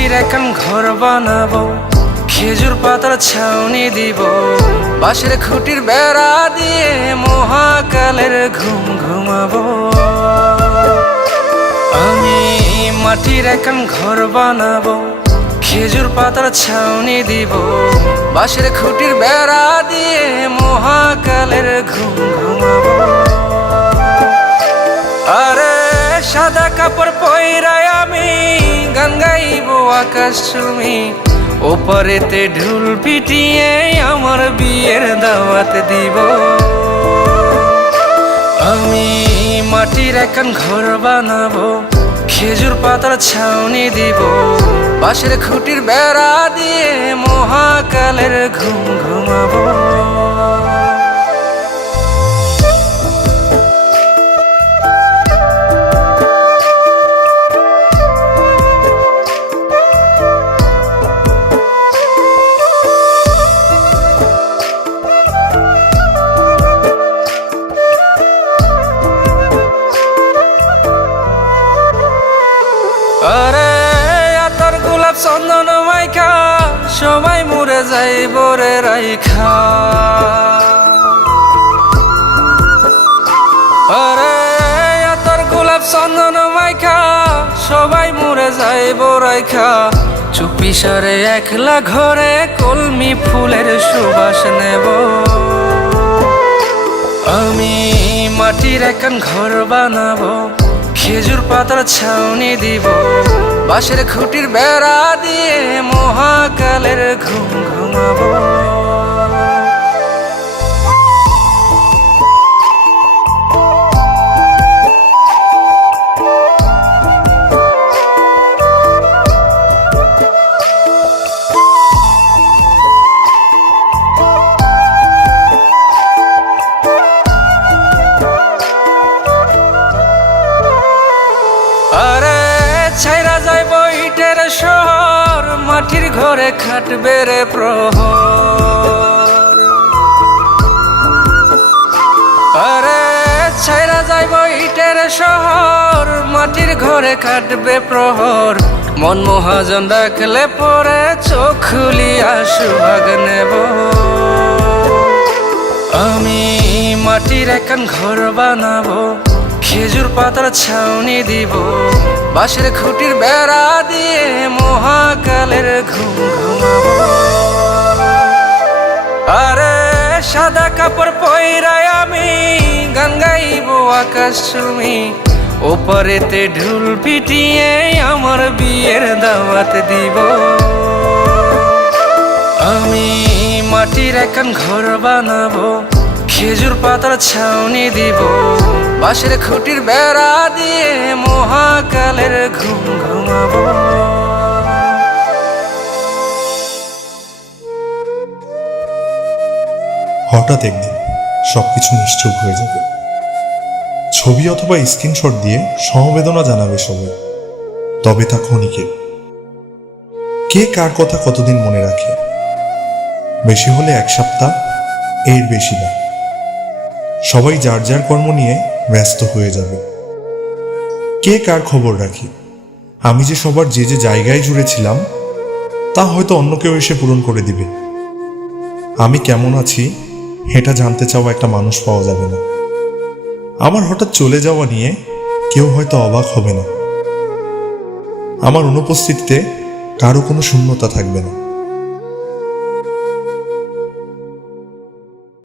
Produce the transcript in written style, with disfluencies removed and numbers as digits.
মাটির একখান ঘর বানাবো, খেজুর পাতার ছাউনি দিব, বাঁশের খুঁটির বেড়া দিয়ে মহাকালের ঘুম ঘুমাবো। আমি মাটির একখান ঘর বানাবো, খেজুর পাতার ছাউনি দিব, বাঁশের খুঁটির বেড়া দিয়ে মহাকালের ঘুম ঘুমাবো। আরে সাদা কাপড় পইরায় আমি গান গাইবো আকাশ চুমি, ওপারেতে ঢোল পিটিয়ে আমার বিয়ের দাওয়াত দিব। আমি মাটির একখান ঘর বানাবো, খেজুর পাতার ছাউনি দিব, বাঁশের খুঁটির বেড়া দিয়ে মহাকালের ঘুম ঘুমাবো। আরে আতর গোলাপ চন্দন মাইখা সবাই মরে যাইব রে রাইখা। আরে আতর গোলাপ চন্দন মাইখা সবাই মরে যাইব রাইখা, চুপি সারে একলা ঘরে কলমি ফুলের সুবাস নেব। আমি মাটির একখান ঘর বানাবো, খেজুর পাতার ছাউনি দিব, বাঁশের খুঁটির বেড়া দিয়ে মহাকালের ঘুম ঘুমাবো। আরে ছাইরা যাইব ইটের শহর, মাটির ঘরে খাটবে রে প্রহর। আরে ছাইরা যাইব ইটের শহর, মাটির ঘরে খাটবে প্রহর, মন মহাজন ডাকলে পরে চোখ খুলিয়া সুভাগ নেব। আমি মাটির একখান ঘর বানাবো, খেজুর পাতার ছাউনি দিব, বাঁশের খুঁটির বেড়া দিয়ে মহাকালের ঘুম ঘুমাবো। আরে সাদা কাপড় পইরায় আমি গান গাইবো আকাশ চুমি, ওপারেতে ঢোল পিটিয়ে আমার বিয়ের দাওয়াত দিব। আমি মাটির একখান ঘর বানাবো, খেজুর পাতার ছাউনি দিব, বাঁশের খুঁটির বেড়া দিয়ে মহাকালের ঘুম ঘুমাবো। হঠাৎ একদিন সবকিছু নিশ্চুপ হয়ে যাবে। ছবি অথবা স্ক্রিনশট দিয়ে সমবেদনা জানাবে সবাই, তবে তা ক্ষণিকের। কে কার কথা কতদিন মনে রাখে? বেশি হলে 1 সপ্তাহ, এর বেশি না। সবাই যার যার কর্ম নিয়ে ব্যস্ত হয়ে যাবে। কে কার খবর রাখি? আমি যে সবার যে যে জায়গায় জুড়েছিলাম তা হয়তো অন্য কেউ এসে পূরণ করে দিবে। আমি কেমন আছি এটা জানতে চাওয়া একটা মানুষ পাওয়া যাবে না। আমার হঠাৎ চলে যাওয়া নিয়ে কেউ হয়তো অবাক হবে না। আমার অনুপস্থিতিতে কারো কোনো শূন্যতা থাকবে না।